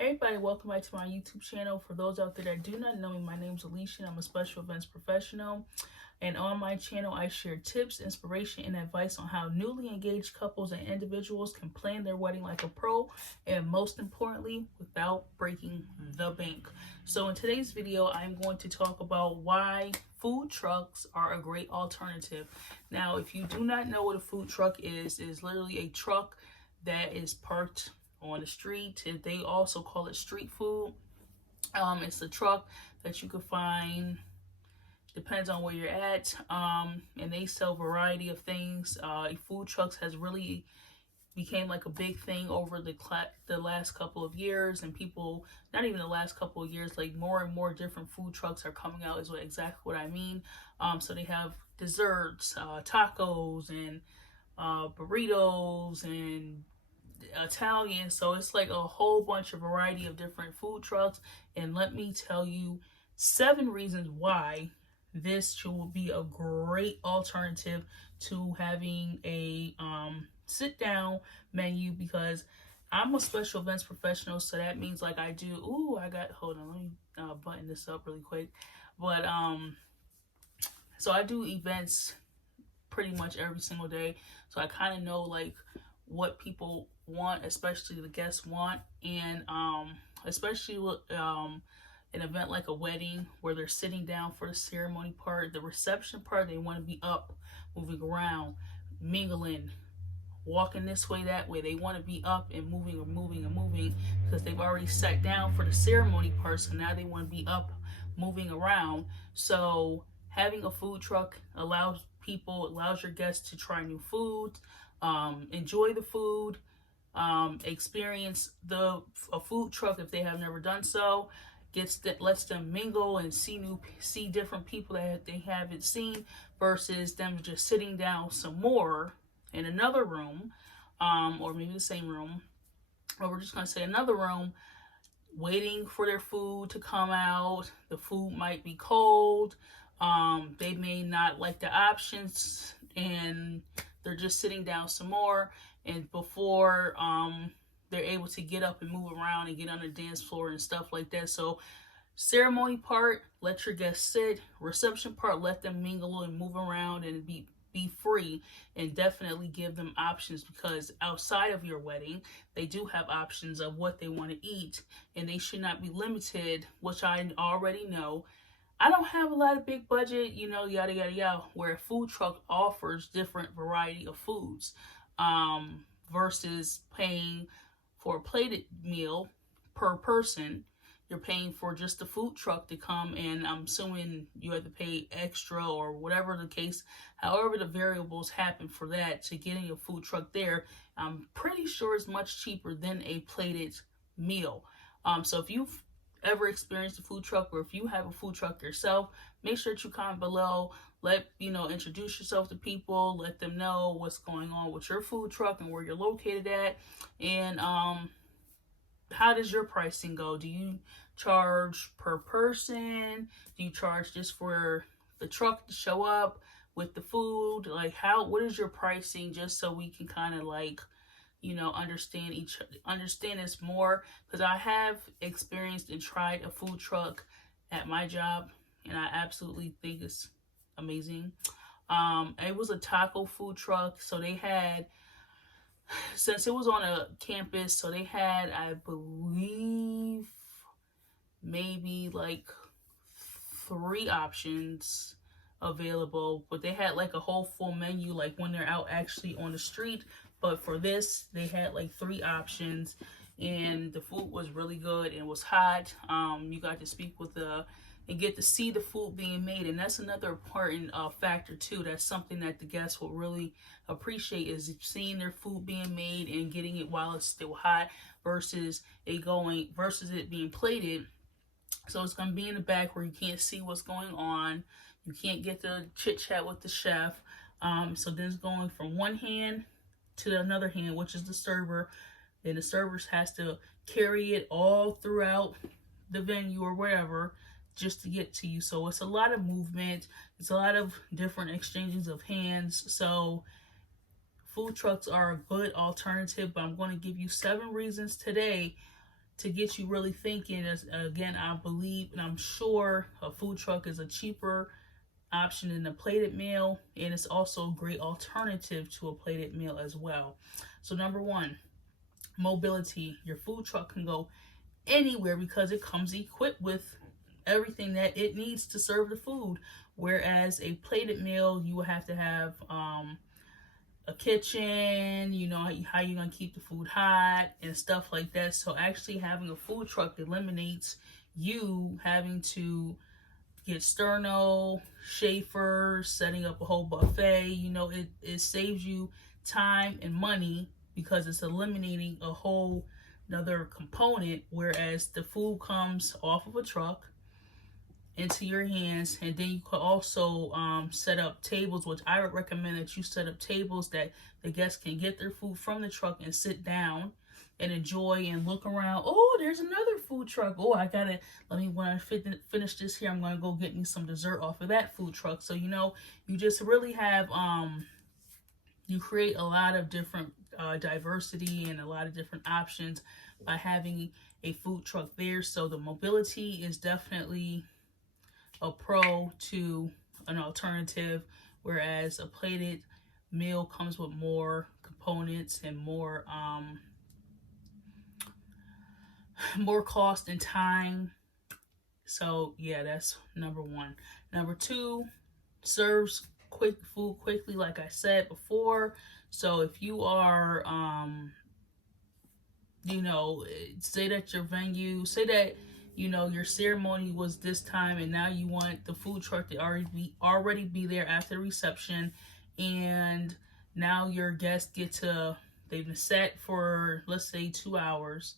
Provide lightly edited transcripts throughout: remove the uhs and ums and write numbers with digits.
Hey everybody, welcome back to my YouTube channel. For those out there that do not know me, my name is Alicia and I'm a special events professional. And on my channel, I share tips, inspiration, and advice on how newly engaged couples and individuals can plan their wedding like a pro, and most importantly, without breaking the bank. So in today's video, I'm going to talk about why food trucks are a great alternative. Now, if you do not know what a food truck is, it is literally a truck that is parked on the street. They also call it street food. It's a truck that you can find, depends on where you're at, and they sell a variety of things. Food trucks has really became like a big thing over the last couple of years, and people, not even the last couple of years, like more and more different food trucks are coming out is exactly what I mean. So they have desserts, tacos, and burritos, and Italian. So it's like a whole bunch of variety of different food trucks. And let me tell you 7 reasons why this should be a great alternative to having a sit down menu, because I'm a special events professional. So that means like I do, hold on, let me button this up really quick. But so I do events pretty much every single day. So I kind of know like what people want, especially the guests want, and especially with an event like a wedding where they're sitting down for the ceremony part. The reception part, they want to be up, moving around, mingling, walking this way, that way. They want to be up and moving because they've already sat down for the ceremony part. So now they want to be up, moving around. So having a food truck allows your guests to try new foods, enjoy the food, experience a food truck if they have never done so. Lets them mingle and see different people that they haven't seen, versus them just sitting down some more in another room, or maybe the same room, or we're just gonna say another room, waiting for their food to come out. The food might be cold. They may not like the options, and they're just sitting down some more. And before they're able to get up and move around and get on the dance floor and stuff like that. So ceremony part, let your guests sit. Reception part, let them mingle and move around and be free, and definitely give them options, because outside of your wedding they do have options of what they want to eat, and they should not be limited, which I already know. I don't have a lot of big budget, yada yada yada, where a food truck offers different variety of foods, versus paying for a plated meal per person. You're paying for just the food truck to come, and I'm assuming you have to pay extra or whatever the case, however the variables happen for that to getting a food truck there. I'm pretty sure it's much cheaper than a plated meal. So if you've ever experienced a food truck, or if you have a food truck yourself, make sure that you comment below. Introduce yourself to people, let them know what's going on with your food truck and where you're located at, and how does your pricing go? Do you charge per person? Do you charge just for the truck to show up with the food? Like, what is your pricing, just so we can kind of like, understand this more, because I have experienced and tried a food truck at my job, and I absolutely think it's amazing. It was a taco food truck, so they had, since it was on a campus, so they had, I believe, maybe like 3 options available, but they had like a whole full menu like when they're out actually on the street. But for this, they had like 3 options, and the food was really good and it was hot. You got to speak with and get to see the food being made, and that's another important factor too. That's something that the guests will really appreciate, is seeing their food being made and getting it while it's still hot, versus it being plated. So it's going to be in the back where you can't see what's going on. You can't get the chit chat with the chef. So then it's going from one hand to another hand, which is the server. Then the server has to carry it all throughout the venue or wherever just to get to you. So it's a lot of movement. It's a lot of different exchanges of hands. So food trucks are a good alternative, but I'm going to give you 7 reasons today to get you really thinking. As again, I believe and I'm sure a food truck is a cheaper option than a plated meal, and it's also a great alternative to a plated meal as well. So number one, mobility. Your food truck can go anywhere because it comes equipped with everything that it needs to serve the food. Whereas a plated meal, you will have to have a kitchen, you know, how you're going to keep the food hot and stuff like that. So actually having a food truck eliminates you having to get sterno, Schaefer, setting up a whole buffet. You know, it saves you time and money because it's eliminating a whole another component, whereas the food comes off of a truck into your hands, and then you could also set up tables, which I would recommend that you set up tables that the guests can get their food from the truck and sit down and enjoy and look around. Oh, there's another food truck. Oh, when I finish this here, I'm gonna go get me some dessert off of that food truck. So, you know, you just really have you create a lot of different diversity and a lot of different options by having a food truck there. So the mobility is definitely a pro to an alternative, whereas a plated meal comes with more components and more cost and time. So yeah, that's number one. Number two, serves quick food quickly, like I said before. So if you are you know, say that your ceremony was this time, and now you want the food truck to already be there after the reception, and now your guests they've been set for, let's say, 2 hours.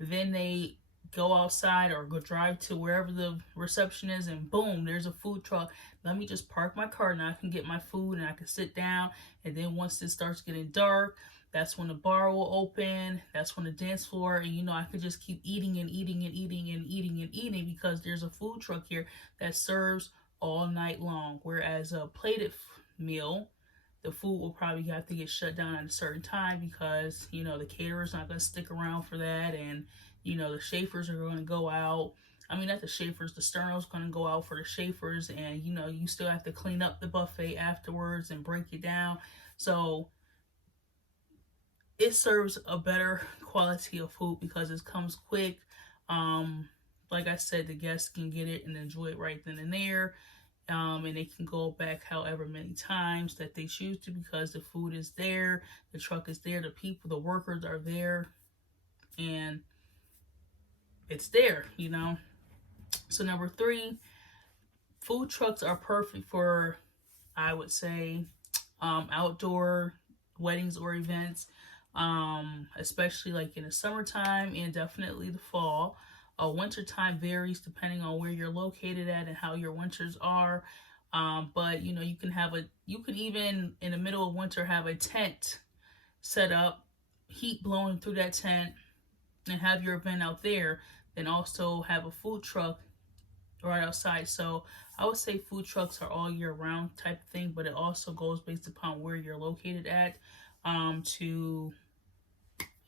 Then they go outside or go drive to wherever the reception is, and boom, there's a food truck. Let me just park my car, now I can get my food and I can sit down. And then once it starts getting dark, that's when the bar will open. That's when the dance floor, and you know, I could just keep eating and eating and eating and eating and eating because there's a food truck here that serves all night long. Whereas a plated meal, the food will probably have to get shut down at a certain time because, you know, the caterer's not going to stick around for that. And, you know, the Schaefers are going to go out. I mean, not the Schaefers, the sterno's going to go out for the Schaefers. And, you know, you still have to clean up the buffet afterwards and break it down. So it serves a better quality of food because it comes quick. Like I said, the guests can get it and enjoy it right then and there. And they can go back however many times that they choose to because the food is there, the truck is there, the workers are there, and it's there, you know. So number three, food trucks are perfect for, I would say, outdoor weddings or events, especially like in the summertime and definitely the fall. Wintertime varies depending on where you're located at and how your winters are. But you know, you can even in the middle of winter have a tent set up, heat blowing through that tent, and have your event out there. Then also have a food truck right outside. So I would say food trucks are all year round type of thing, but it also goes based upon where you're located at to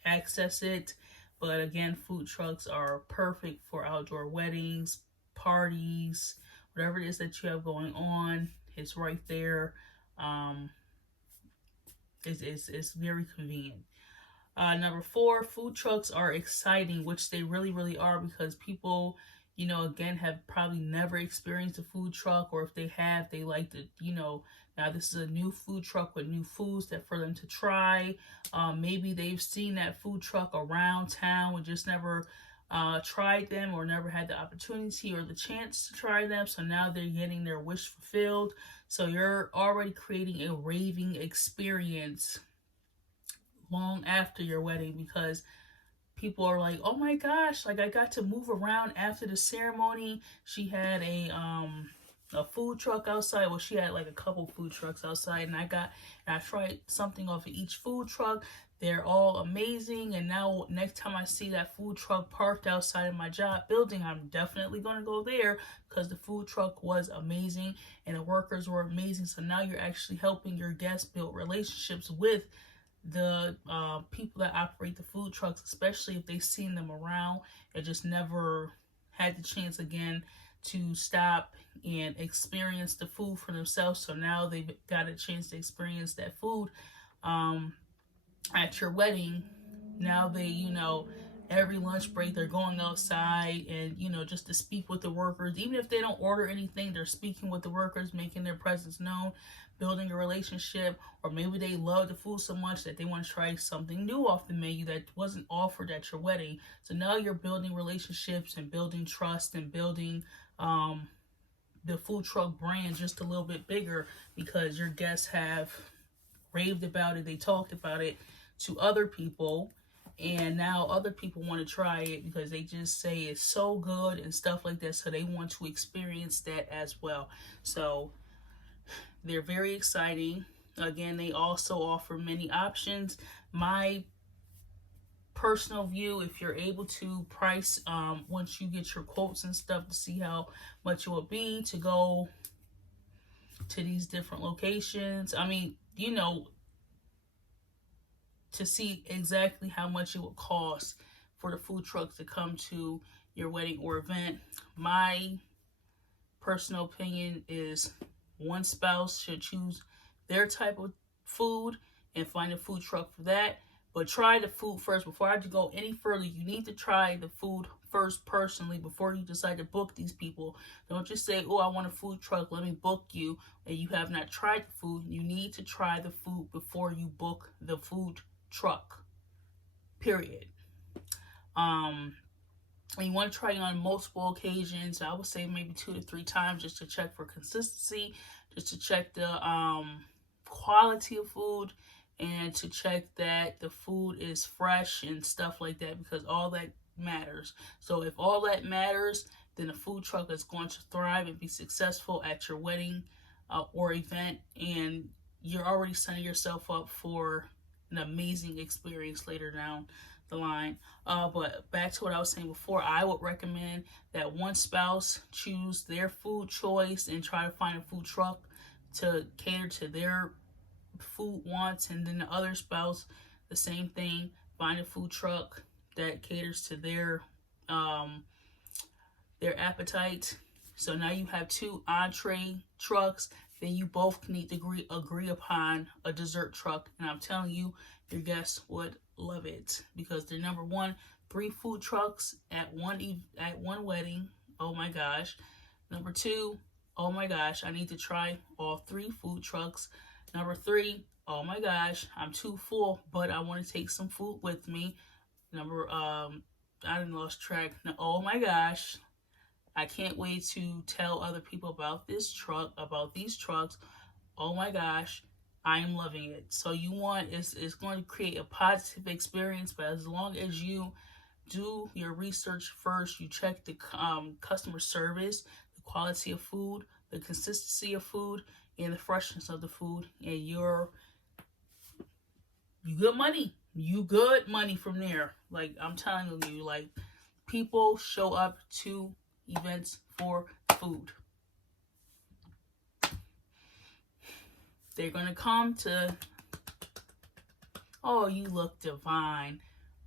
access it. But again, food trucks are perfect for outdoor weddings, parties, whatever it is that you have going on. It's right there. It's very convenient. Number four, food trucks are exciting, which they really, really are, because people, you know, again, have probably never experienced a food truck, or if they have, they like to, you know, now this is a new food truck with new foods that for them to try. Maybe they've seen that food truck around town and just never tried them or never had the opportunity or the chance to try them. So now they're getting their wish fulfilled. So you're already creating a raving experience long after your wedding, because people are like, oh my gosh, like I got to move around after the ceremony. She had a food truck outside. Well, she had like a couple food trucks outside, and I tried something off of each food truck. They're all amazing. And now next time I see that food truck parked outside of my job building, I'm definitely going to go there because the food truck was amazing and the workers were amazing. So now you're actually helping your guests build relationships with the people that operate the food trucks, especially if they've seen them around and just never had the chance again to stop and experience the food for themselves. So now they've got a chance to experience that food at your wedding. Now they, every lunch break they're going outside and, just to speak with the workers. Even if they don't order anything, they're speaking with the workers, making their presence known, building a relationship. Or maybe they love the food so much that they want to try something new off the menu that wasn't offered at your wedding. So now you're building relationships and building trust and building the food truck brand just a little bit bigger, because your guests have raved about it, they talked about it to other people, and now other people want to try it because they just say it's so good and stuff like that, so they want to experience that as well. So they're very exciting. Again, they also offer many options. My personal view, if you're able to price once you get your quotes and stuff to see how much it will be to go to these different locations, to see exactly how much it would cost for the food trucks to come to your wedding or event. My personal opinion is one spouse should choose their type of food and find a food truck for that. But try the food first. Before I go any further, you need to try the food first personally before you decide to book these people. Don't just say, oh, I want a food truck, let me book you, and you have not tried the food. You need to try the food before you book the food truck, period. And you want to try it on multiple occasions. I would say maybe 2 to 3 times, just to check for consistency, just to check the quality of food, and to check that the food is fresh and stuff like that, because all that matters. So if all that matters, then a food truck is going to thrive and be successful at your wedding or event, and you're already setting yourself up for an amazing experience later down the line. But back to what I was saying before, I would recommend that one spouse choose their food choice and try to find a food truck to cater to their food wants, and then the other spouse, the same thing, find a food truck that caters to their appetite. So now you have 2 entree trucks. Then you both need to agree upon a dessert truck, and I'm telling you, your guests would love it, because they're number one, 3 food trucks at one wedding. Oh my gosh. Number 2, oh my gosh, I need to try all 3 food trucks. Number 3, oh my gosh, I'm too full, but I want to take some food with me. I done lost track. Oh my gosh, I can't wait to tell other people about these trucks. Oh my gosh, I am loving it. So it's going to create a positive experience, but as long as you do your research first, you check the customer service, the quality of food, the consistency of food, and the freshness of the food, and you good money. You good money from there. Like, I'm telling you, like, people show up to events for food. They're gonna come to, oh, you look divine,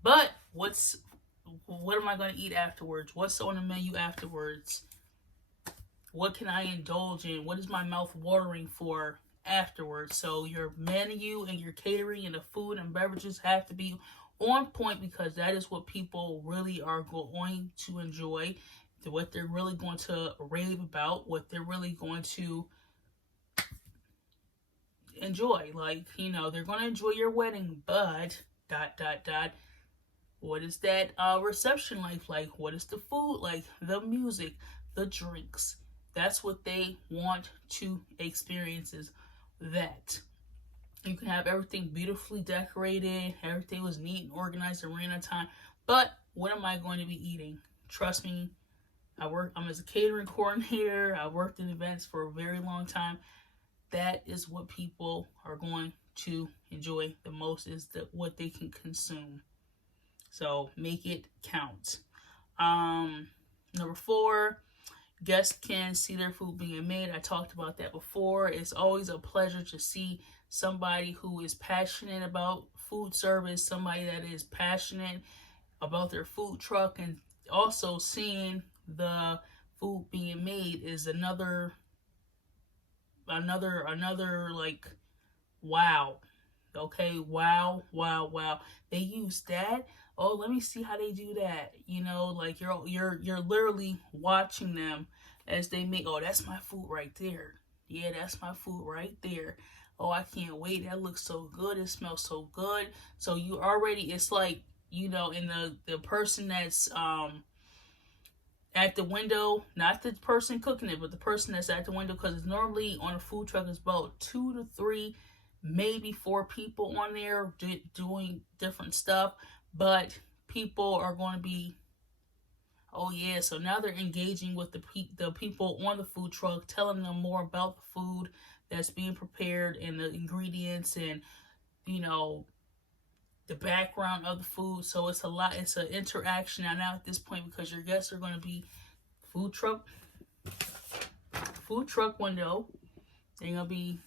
but what am I gonna eat afterwards? What's on the menu afterwards? What can I indulge in? What is my mouth watering for afterwards? So your menu and your catering and the food and beverages have to be on point, because that is what people really are going to enjoy, what they're really going to rave about, what they're really going to enjoy. Like, they're going to enjoy your wedding, but ... what is that reception like? What is the food like? The music, the drinks. That's what they want to experience, is that. You can have everything beautifully decorated, everything was neat and organized and ran on time, but what am I going to be eating? Trust me, I'm as a catering coordinator. I worked in events for a very long time. That is what people are going to enjoy the most, is what they can consume. So make it count. Number 4, guests can see their food being made. I talked about that before. It's always a pleasure to see somebody who is passionate about food service, somebody that is passionate about their food truck, and also seeing the food being made is another like wow. Okay, wow, wow, wow. They use that. Oh, let me see how they do that. You know, like you're literally watching them as they make. Oh, that's my food right there. Yeah, that's my food right there. Oh, I can't wait. That looks so good. It smells so good. So you already, it's like, you know, and the person that's at the window, not the person cooking it, but the person that's at the window, because it's normally on a food truck is about 2 to 3, maybe 4 people on there doing different stuff, but people are going to be, oh yeah, so now they're engaging with the people on the food truck, telling them more about the food that's being prepared and the ingredients and, you know, the background of the food. So it's a lot, it's an interaction now at this point, because your guests are going to be food truck window. They're going to be,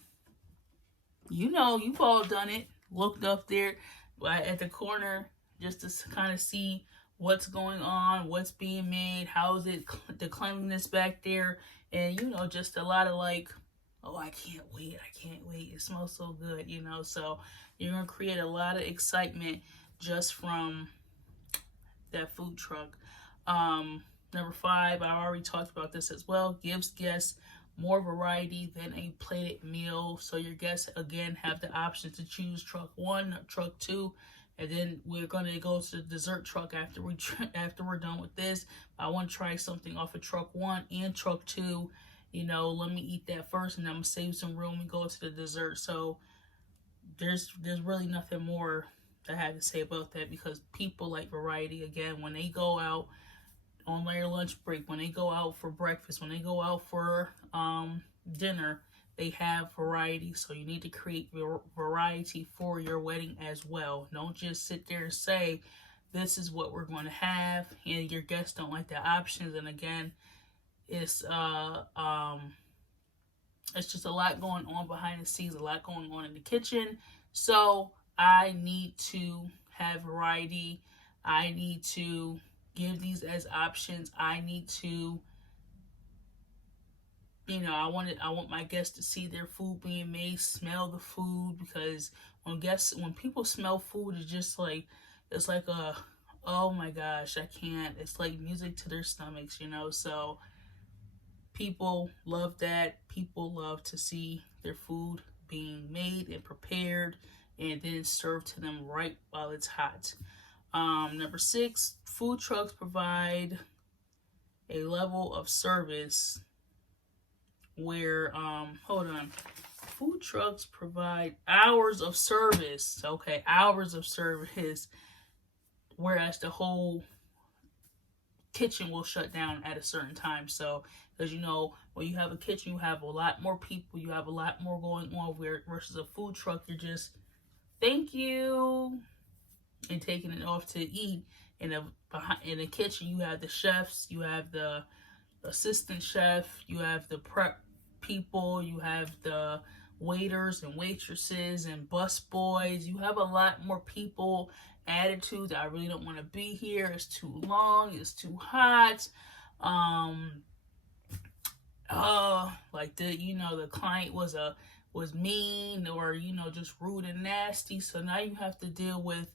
you know, you've all done it, looked up there at the corner just to kind of see what's going on, what's being made, how is it, the cleanliness back there, and, you know, just a lot of like, oh, I can't wait, it smells so good, you know. So you're going to create a lot of excitement just from that food truck. Number 5, I already talked about this as well, gives guests more variety than a plated meal. So your guests, again, have the option to choose truck 1, truck 2, and then we're going to go to the dessert truck after we're done with this. I want to try something off of truck 1 and truck 2. You know, let me eat that first, and I'm going to save some room and go to the dessert. So there's really nothing more I have to say about that, because people like variety. Again, when they go out on their lunch break, when they go out for breakfast, when they go out for dinner, they have variety. So you need to create variety for your wedding as well. Don't just sit there and say, this is what we're going to have, and your guests don't like the options. And again, it's just a lot going on behind the scenes, a lot going on in the kitchen. So I need to have variety. I need to give these as options. I need to, you know, I want my guests to see their food being made, smell the food, because when people smell food, it's just like, it's like a, oh my gosh, I can't. It's like music to their stomachs, you know. So people love that. People love to see their food being made and prepared and then served to them right while it's hot. Number 6, food trucks provide a level of service where, food trucks provide hours of service. Okay, hours of service, whereas the whole kitchen will shut down at a certain time. So, because, you know, when you have a kitchen, you have a lot more people, you have a lot more going on, versus a food truck, you're just, thank you, and taking it off to eat. In the kitchen, you have the chefs, you have the assistant chef, you have the prep people, you have the waiters and waitresses and bus boys. You have a lot more people, attitudes. I really don't want to be here. It's too long. It's too hot. Like the client was mean, or, you know, just rude and nasty. So now you have to deal with,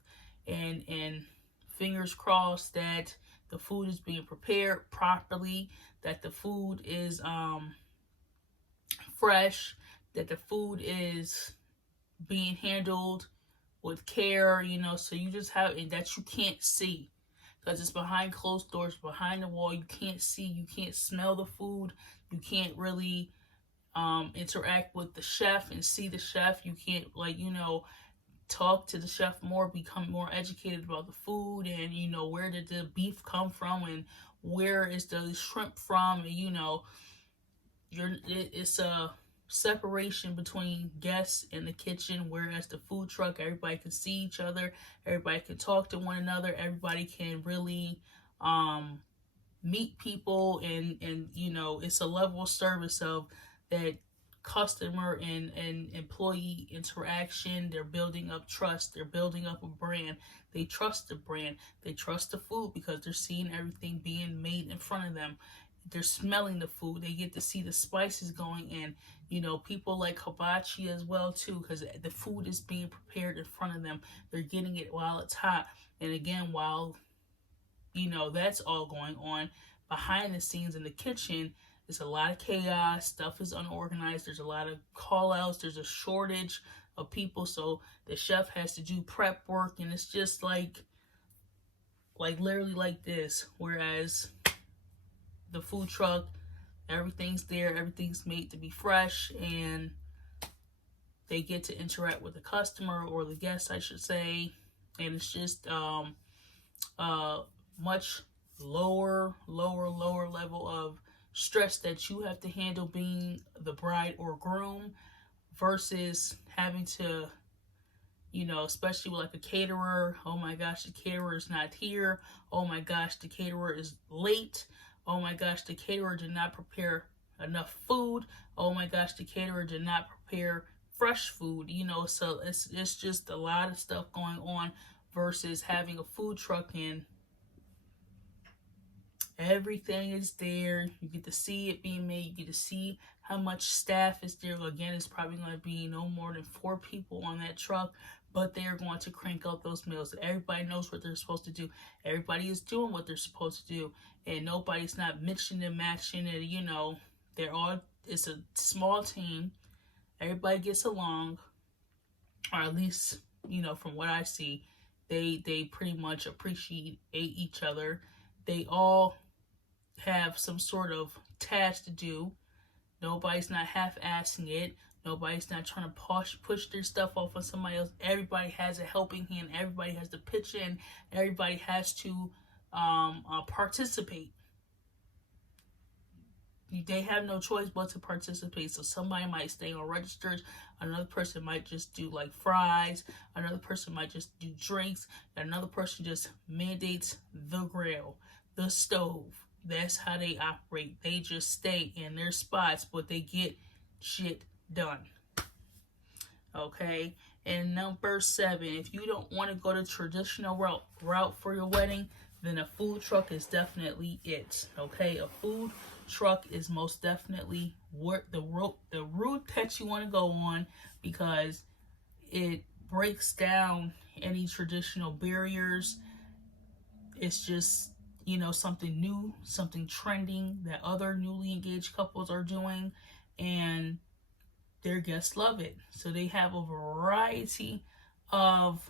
and fingers crossed that the food is being prepared properly, that the food is fresh, that the food is being handled with care, you know. So you just have, and that you can't see, because it's behind closed doors, behind the wall. You can't see, you can't smell the food, you can't really interact with the chef and see the chef. You can't, like, you know, talk to the chef more, become more educated about the food, and, you know, where did the beef come from, and where is the shrimp from, and, you know, it's a separation between guests and the kitchen, whereas the food truck, everybody can see each other, everybody can talk to one another, everybody can really meet people, and you know, it's a level of service of that customer and employee interaction. They're building up trust. They're building up a brand. They trust the brand. They trust the food because they're seeing everything being made in front of them. They're smelling the food. They get to see the spices going in. You know, people like hibachi as well too, because the food is being prepared in front of them. They're getting it while it's hot. And again, while, you know, that's all going on, behind the scenes in the kitchen, there's a lot of chaos. Stuff is unorganized. There's a lot of call outs. There's a shortage of people. So the chef has to do prep work. And it's just like literally like this. Whereas the food truck, everything's there. Everything's made to be fresh. And they get to interact with the customer, or the guest, I should say. And it's just much lower level of stress that you have to handle being the bride or groom versus having to, you know, especially with like a caterer. Oh my gosh, the caterer is not here. Oh my gosh, the caterer is late. Oh my gosh, the caterer did not prepare enough food. Oh my gosh, the caterer did not prepare fresh food, you know. So it's just a lot of stuff going on versus having a food truck in. Everything is there. You get to see it being made. You get to see how much staff is there. Again, it's probably going to be no more than 4 people on that truck, but they are going to crank out those meals. Everybody knows what they're supposed to do. Everybody is doing what they're supposed to do, and nobody's not mixing and matching it. You know, it's a small team. Everybody gets along, or at least, you know, from what I see, they pretty much appreciate each other. They all have some sort of task to do. Nobody's not half-assing it. Nobody's not trying to push their stuff off on somebody else. Everybody has a helping hand. Everybody has to pitch in. Everybody has to participate. They have no choice but to participate. So somebody might stay on registers. Another person might just do like fries. Another person might just do drinks. Another person just mandates the grill, the stove. That's how they operate. They just stay in their spots, but they get shit done. Okay? And number 7, if you don't want to go the traditional route for your wedding, then a food truck is definitely it. Okay? A food truck is most definitely the route that you want to go on, because it breaks down any traditional barriers. It's just, you know, something new, something trending that other newly engaged couples are doing, and their guests love it. So they have a variety of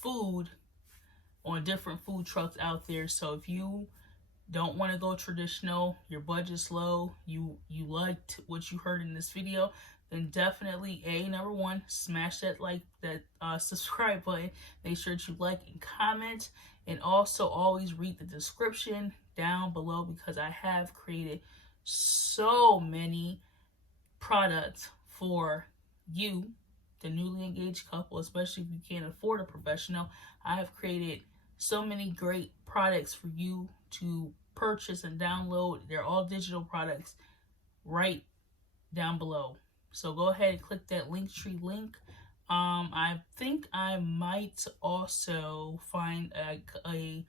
food on different food trucks out there. So if you don't want to go traditional, your budget's low, you liked what you heard in this video, then definitely number 1, smash that subscribe button. Make sure that you like and comment, and also always read the description down below, because I have created so many products for you, the newly engaged couple, especially if you can't afford a professional. I have created so many great products for you to purchase and download. They're all digital products right down below. So go ahead and click that Linktree link. I think I might also find a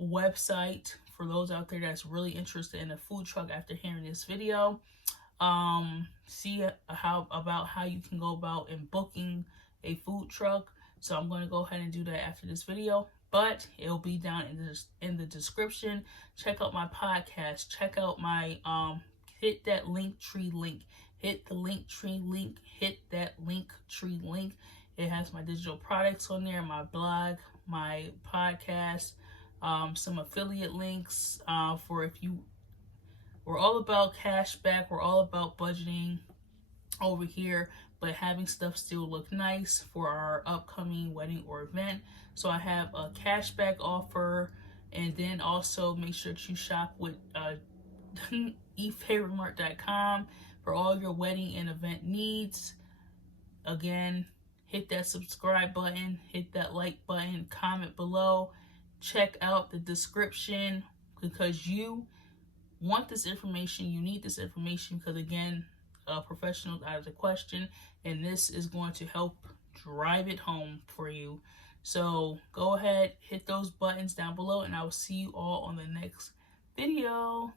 website for those out there that's really interested in a food truck after hearing this video. See how you can go about in booking a food truck. So I'm going to go ahead and do that after this video, but it'll be down in the description. Check out my podcast. Check out my hit that Linktree link. Hit the Linktree link. Hit that Linktree link. It has my digital products on there, my blog, my podcast, some affiliate links for if you. We're all about cash back. We're all about budgeting over here, but having stuff still look nice for our upcoming wedding or event. So I have a cashback offer, and then also make sure that you shop with eFavoriteMart.com for all your wedding and event needs. Again, hit that subscribe button, hit that like button, comment below, check out the description, because you want this information, you need this information, because again, professionals out of the question, and this is going to help drive it home for you. So go ahead, hit those buttons down below, and I will see you all on the next video.